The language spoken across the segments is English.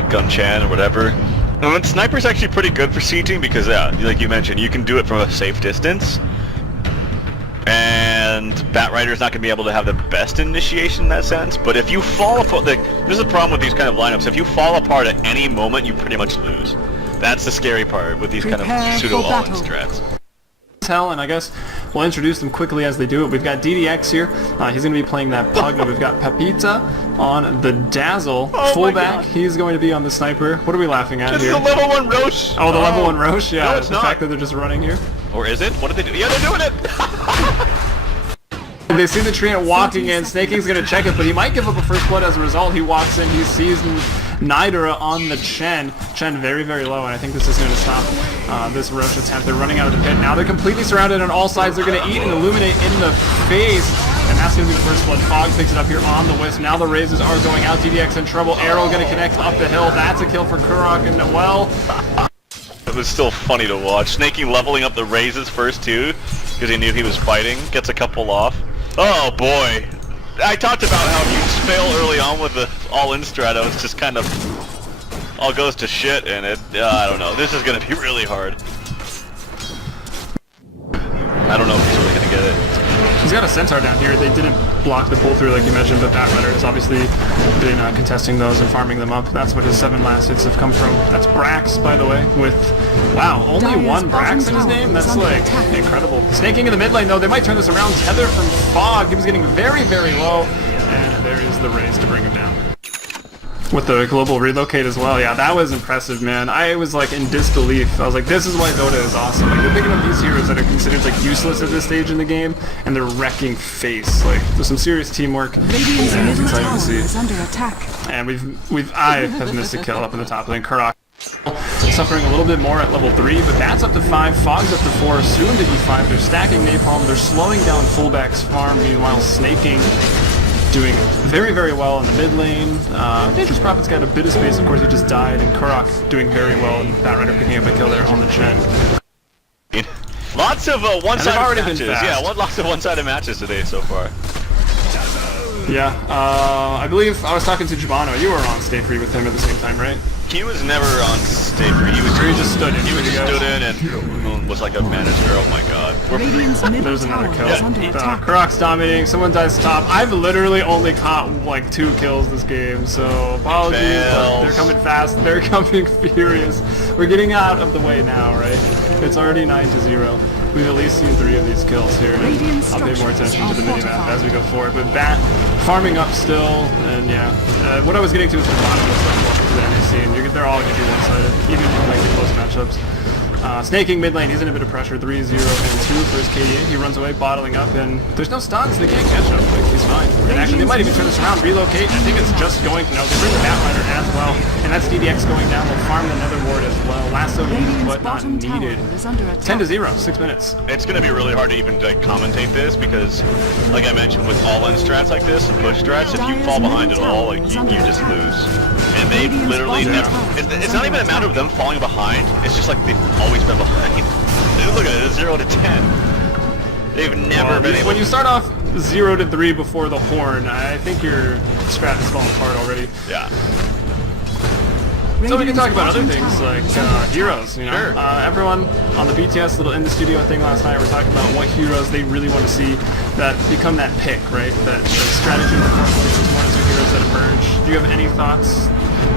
mech on Chan or whatever. And Sniper's actually pretty good for sieging because, yeah, like you mentioned, you can do it from a safe distance. And Batrider's not going to be able to have the best initiation in that sense, but if you fall apart, this is the problem with these kind of lineups, if you fall apart at any moment, you pretty much lose. That's the scary part with these kind of pseudo all-in strats. And I guess we'll introduce them quickly as they do it. We've got DDX here. He's going to be playing that Pugna. We've got Pepita on the Dazzle. Fullback, he's going to be on the Sniper. What are we laughing at here? This is the level 1 Roche! Oh, the level 1 Roche? Yeah, no, it's the not. fact that they're just running here. Or is it? What did they do? Yeah, they're doing it! They see the Treant walking in. Snaking's going to check it, but he might give up a first blood as a result. He walks in, he sees Nidra on the Chen. Chen very, very low, and I think this is going to stop this Roche attempt. They're running out of the pit. Now they're completely surrounded on all sides. They're going to eat and illuminate in the face, and that's going to be the first blood. Fog picks it up here on the Wisp. Now the Razes are going out. DDX in trouble. Arrow going to connect up the hill. That's a kill for Kurok, and well... It was still funny to watch. Snaking leveling up the Razes first, too, because he knew he was fighting. Gets a couple off. Oh, boy. I talked about how if you fail early on with the all-in strato, it's just kind of all goes to shit, and I don't know. This is going to be really hard. I don't know if he's really going to get it. He's got a Centaur down here. They didn't block the pull-through like you mentioned, but Batrider has obviously been contesting those and farming them up. That's what his 7 last hits have come from. That's Brax, by the way, with, wow, only one Brax in his name? That's, like, incredible. Snaking in the mid lane, though. They might turn this around. Tether from Fog. He was getting very, very low, and there is the raise to bring him down. With the global relocate as well, yeah, that was impressive, man. I was like in disbelief. I was like, this is why Dota is awesome. Like, you're picking up these heroes that are considered like useless at this stage in the game, and they're wrecking face. Like, there's some serious teamwork, and it's exciting to see. And I have missed a kill up in the top lane. Kurok suffering a little bit more at level 3, but that's up to 5. Fog's up to 4, soon to be 5. They're stacking Napalm. They're slowing down Fullback's farm. Meanwhile, Snaking doing very, very well in the mid lane. Dangerous Prophet's got a bit of space, of course he just died, and Kurok doing very well, and Batrider picking up a kill there on the Chen. Lots of one-sided matches. Yeah, lots of one-sided matches today so far. Yeah, I believe I was talking to Jabano. You were on Stay Free with him at the same time, right? He was never on Stay Free. He just stood in. He was just stood in and was like a manager. Oh my god. There's another kill. Kurok's dominating. Someone dies top. I've literally only caught like 2 kills this game, so apologies. But they're coming fast. They're coming furious. We're getting out of the way now, right? It's already 9-0. We've at least seen 3 of these kills here, and I'll pay more attention to the minimap as we go forward. But Bat farming up still, and yeah. What I was getting to is the bottom of the NAC, and they're all going to be one-sided, even in like the close matchups. Snaking mid lane, he's in a bit of pressure, 3-0 and 2 for his KDA. He runs away, bottling up, and there's no stuns, they can't catch him, like, he's fine. And actually, they might even turn this around, relocate, I think it's just going, no, they bring the Batrider as well, and that's DDX going down, they'll farm the Nether Ward as well. Lasso used, but not needed. 10-0, 6 minutes. It's going to be really hard to even like commentate this, because, like I mentioned, with all-in strats like this, and push strats, if you fall behind at all, like, you just lose. And they literally never, it's not even a matter of them falling behind, it's just like they've always been behind. Look at it, it's 0 to 10. They've never been able. When you start off 0 to 3 before the horn, I think your strat is falling apart already. Yeah. So we can talk about other things like heroes, you know. Sure. Everyone on the BTS little in the studio thing last night, we're talking about what heroes they really want to see that become that pick, right? That strategy performance is one of the heroes that emerge. Do you have any thoughts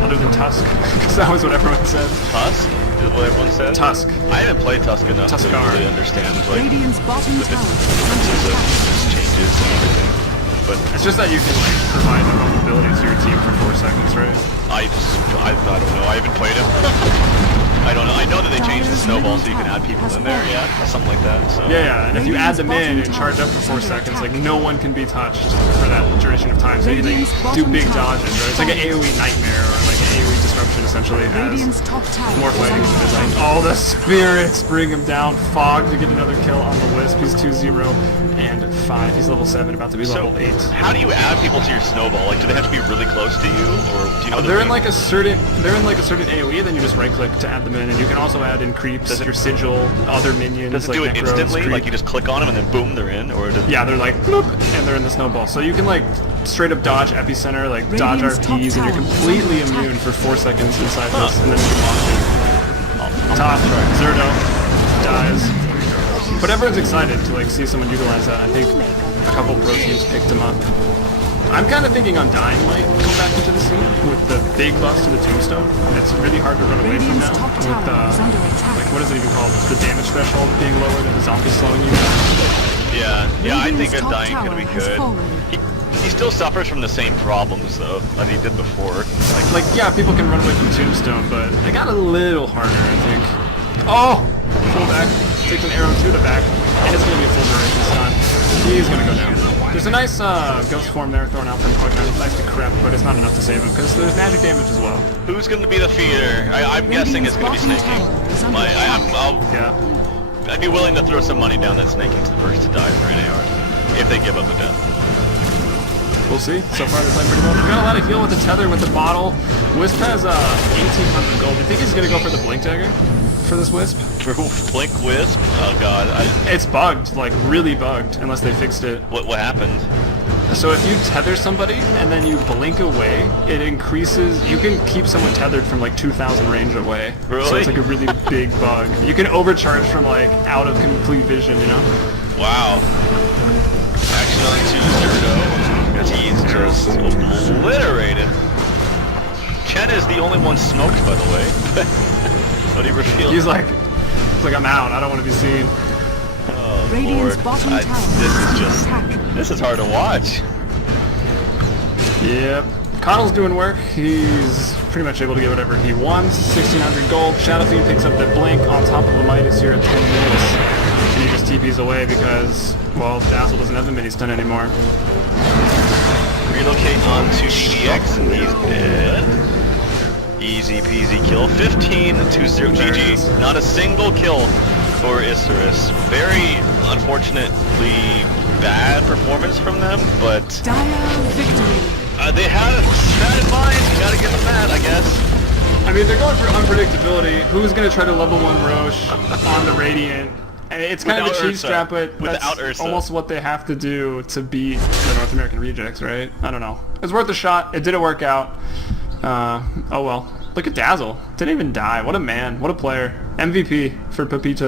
other than Tusk? Because that was what everyone said. Tusk? Is what everyone said? Tusk. I haven't played Tusk enough to really understand like the differences of changes and everything. But it's just that you can like provide the vulnerability to your team for 4 seconds, right? I don't know. I haven't played him. I don't know. I know that they changed the snowball so you can add people in there, yeah, something like that. So. Yeah, and if you add them in and charge up for 4 seconds, like no one can be touched for that duration of time. So you like, do big dodges, right? It's like an AoE nightmare or like an AoE disruption essentially as more fighting. Like, all the spirits bring him down. Fog to get another kill on the Wisp. He's 2-0 and 5. He's level 7, about to be level 8. How do you add people to your snowball? Like, do they have to be really close to you, or do you know? They're in like a certain AoE. Then you just right click to add them in, and you can also add in creeps, your sigil, other minions. Does it do it instantly? Like you just click on them and then boom, they're in, or yeah, they're like bloop, and they're in the snowball. So you can like straight up dodge epicenter, like dodge RPs, and you're completely immune for 4 seconds inside this, and then you can launch it. Top, Zerto dies. But everyone's excited to like see someone utilize that. I think a couple pro teams picked him up. I'm kind of thinking Undying might come back into the scene with the big buffs to the tombstone. It's really hard to run away from now with like what is it even called? The damage threshold being lowered and the zombies slowing you down. Yeah, I think Undying could be good. He still suffers from the same problems though that he did before. Like yeah, people can run away from tombstone, but it got a little harder, I think. Oh, full back. Takes an arrow to the back, and it's going to be a full duration stun. He's going to go down. There's a nice ghost form there thrown out from Pugman. Nice to crep, but it's not enough to save him, because there's magic damage as well. Who's going to be the feeder? I'm guessing it's going to be Snaking. I'd be willing to throw some money down that Snaking's the first to die for an AR, if they give up the death. We'll see. So far they're playing pretty well. We've got a lot of heal with the tether, with the bottle. Wisp has 1,800 gold. Do you think he's going to go for the Blink Dagger for this Wisp? For Blink Wisp? Oh god. It's bugged, like really bugged, unless they fixed it. What happened? So if you tether somebody and then you blink away, it increases, you can keep someone tethered from like 2,000 range away. Really? So it's like a really big bug. You can overcharge from like out of complete vision, you know? Wow. Action on Zerto. Because he's just obliterated. Chen is the only one smoked, by the way. But he revealed. He's like, I'm out. I don't want to be seen. Oh Lord, this is hard to watch. Yep. Coddle's doing work. He's pretty much able to get whatever he wants. 1,600 gold. Shadowfiend picks up the blink on top of a Midas here at 10 minutes. And he just TPs away because, well, Dazzle doesn't have the mini stun anymore. Relocate onto DDX and he's dead. Easy peasy kill. 15-0 GG. Not a single kill for Isurus. Very unfortunately bad performance from them, but they had that in mind. You gotta give them that, I guess. I mean, they're going for unpredictability. Who's gonna try to level 1 Roche on the Radiant? And it's kind of a cheese strap, but that's almost what they have to do to beat the North American rejects, right? I don't know. It's worth a shot. It didn't work out. Oh well. Look at Dazzle. Didn't even die. What a man. What a player. MVP for Pepita.